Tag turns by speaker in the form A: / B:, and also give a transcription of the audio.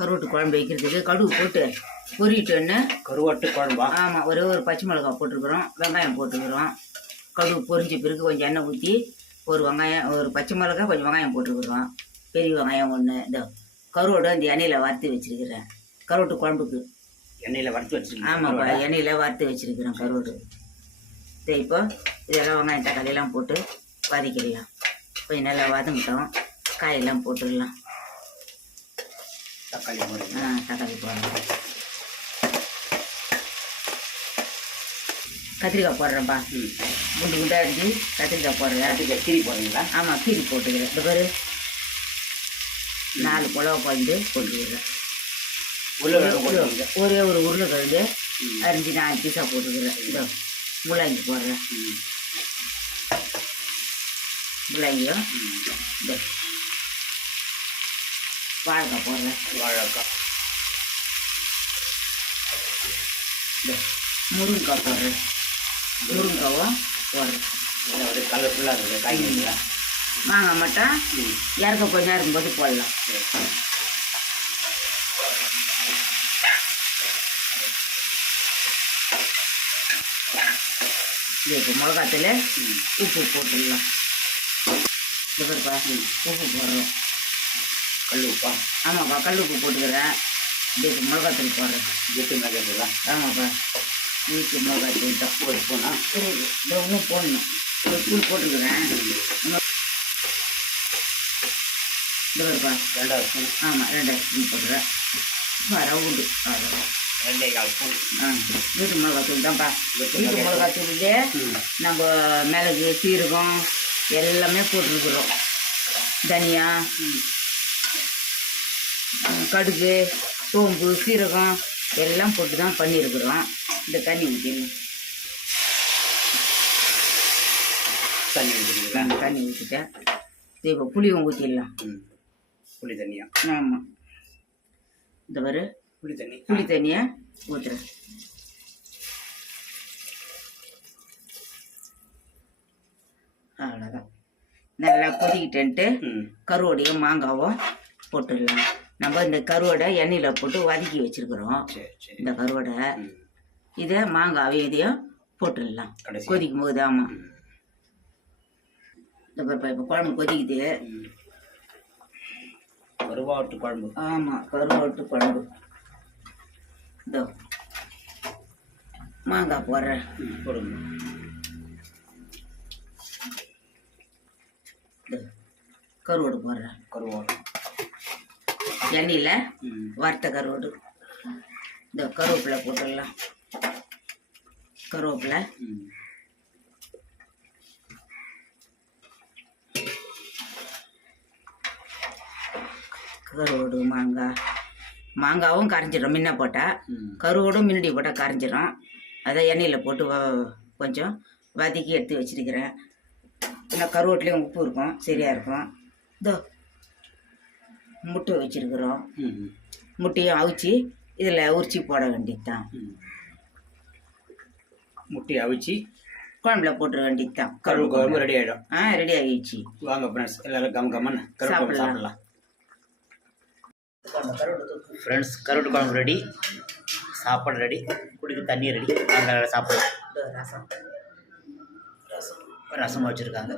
A: கருவாட்டு குழம்பு வைக்கிறதுக்கு கடுகு போட்டு பொரிட்டோன்னு
B: கருவாட்டு குழம்பா?
A: ஆமாம் ஒரே ஒரு பச்சை மிளகாய் போட்டுருக்குறோம். வெங்காயம் போட்டுக்கிறோம் கடுகு பொரிஞ்ச பிறகு கொஞ்சம் எண்ணெய் ஊற்றி ஒரு வெங்காயம் ஒரு பச்சை மிளகாய் கொஞ்சம் வெங்காயம் போட்டுருக்குறோம். பெரிய வெங்காயம் ஒன்று இந்த கருவாடு அந்த எண்ணெயில் வறுத்து வச்சிருக்கிறேன். கருவாட்டு குழம்புக்கு.
B: எண்ணெயில் வறுத்து வச்சிருக்கீங்க
A: ஆமாப்பா எண்ணெயில் வறுத்து வச்சிருக்கிறேன் கருவாடு. சரி இப்போ இதெல்லாம் வெங்காயம் தக்காளியெல்லாம் போட்டு வதக்கிடலாம். கொஞ்சம் நல்லா வதங்கிட்டோம். காயெல்லாம் போட்டுடலாம்.
B: தக்காளி போடுறீங்க
A: ஆ தக்காளி போடுறோம் கத்திரிக்காய் போடுறேன்ப்பா. குண்டு குண்டாக அடிச்சு கத்திரிக்காய் போடுறேன்.
B: அதுக்கு கீரி போடுறீங்களா?
A: ஆமாம் கீரி போட்டுக்கிறேன். இந்த பாரு. நாலு புலவை குழம்பு போட்டுக்கிறேன்.
B: உருளைக்கிழங்கு
A: ஒரே ஒரு உருளைக்கிழங்கு. அரிஞ்சு நான் பீஸாக போட்டுக்கிறேன். இதோ முள்ளங்கி போடுறேன். முள்ளங்கியும் இந்த வாழைக்காய் போடுறேன்
B: வாழைக்காய்
A: முருங்கைக்காய் போடுறேன் முருங்கைக்காவும் போடுறேன்
B: ஒரு கலர்ஃபுல்லாக இருக்குது காய்கறிங்களா
A: மாங்காய் மட்டும் இறக்க கொஞ்சம் இருக்கும்போது போடலாம் இப்போ மிளகாத்தில் உப்பு போட்டுடலாம் உப்பு போடுறோம்
B: கல் உப்பா?
A: ஆமாப்பா கல் உப்பு போட்டுக்கிறேன். இது இப்போ மிளகாத்தூள் போடுறேன்.
B: கெட்டு மிளகாத்தூளா
A: ஆமாப்பா. வீட்டில் மிளகாத்தூள் தான்
B: ஒரு
A: இருக்குது இந்த இன்னும் போடணும். ஒரு ஸ்பூன் போட்டுக்கிறேன். இந்த பாருப்பா.
B: ரெண்டாவது ஸ்பூன்.
A: ஆமாம் ரெண்டாயிரம் ஸ்பூன் போட்டுறேன் ரவுண்டு.
B: ரெண்டே கால் ஸ்பூன்.
A: ஆ வீட்டு மிளகாத்தூள் தான்ப்பா.
B: வீட்டு
A: வீட்டு
B: மிளகாத்தூள்.
A: மிளகாத்தூள்லேயே நம்ம மிளகு சீரகம் எல்லாமே போட்டிருக்கிறோம். தனியா.
B: ம்.
A: அஹ், கடுகு சோம்பு சீரகம் எல்லாம் போட்டு தான் பண்ணியிருக்கிறோம். இந்த தண்ணி ஊற்றிடலாம்
B: தண்ணி ஊற்றுறீங்களா
A: தண்ணி ஊற்றிட்டேன் இப்போ புளியும் ஊற்றிடலாம்
B: புளி தண்ணியா?
A: ஆமாம் இந்த பாரு.
B: புளி தண்ணி.
A: புளி தண்ணியை ஊற்றுறேன் அவ்வளோதான் நல்லா கொதிக்கிட்டேன்ட்டு கருவோடையும் மாங்காவும் போட்டுடலாம். நம்ம இந்த கருவோடை எண்ணெயில் போட்டு வதக்கி வச்சுருக்குறோம்.
B: சரி சரி.
A: இந்த கருவோடை. இதை மாங்காவையும் இதையும் போட்டுடலாம். கொதிக்கும் போது ஆமாம் இந்த பாருப்பா இப்போ குழம்பு கொதிக்குது.
B: கருவாட்டு குழம்பு.
A: ஆமாம் கருவாட்டு குழம்பு. இதோ. மாங்காய் போடுறேன்.
B: போடுங்க.
A: கருவாடு போடுறேன்.
B: கருவாடு.
A: எண்ணெயில் வறுத்த கருவாடு. இந்த கருவேப்பிலை போட்டுடலாம். கருவேப்பிலை. கருவாடு மாங்காய் மாங்காவும் கரைஞ்சிடும். முன்ன போட்டால் கருவோடும் முன்னாடி போட்டால் கரைஞ்சிடும். அதை எண்ணெயில் போட்டு கொஞ்சம் வதக்கி எடுத்து வச்சிருக்கிறேன். இன்னும் கருவாட்டிலையும் உப்பு இருக்கும். சரியாக இருக்கும். இதோ முட்டை வச்சுருக்குறோம். முட்டையும் அவிச்சு இதில் உரிச்சி போட வேண்டியது தான்
B: முட்டையை அவிச்சு
A: குழம்புல போட்டுற வேண்டியது தான்
B: கருவு குழம்பு ரெடி ஆகிடும்
A: ஆ ரெடி ஆகிடுச்சு.
B: வாங்க ஃப்ரெண்ட்ஸ் எல்லாரும் கம கம்மன் கருவாடு
A: சாப்பிடலாம்.
B: ஃப்ரெண்ட்ஸ் கருவாட்டு குழம்பு ரெடி. சாப்பாடு ரெடி. குடிக்க தண்ணி ரெடி. நாங்கள் சாப்பிடலாம்.
A: ரசம்.
B: ரசம் வச்சுருக்காங்க.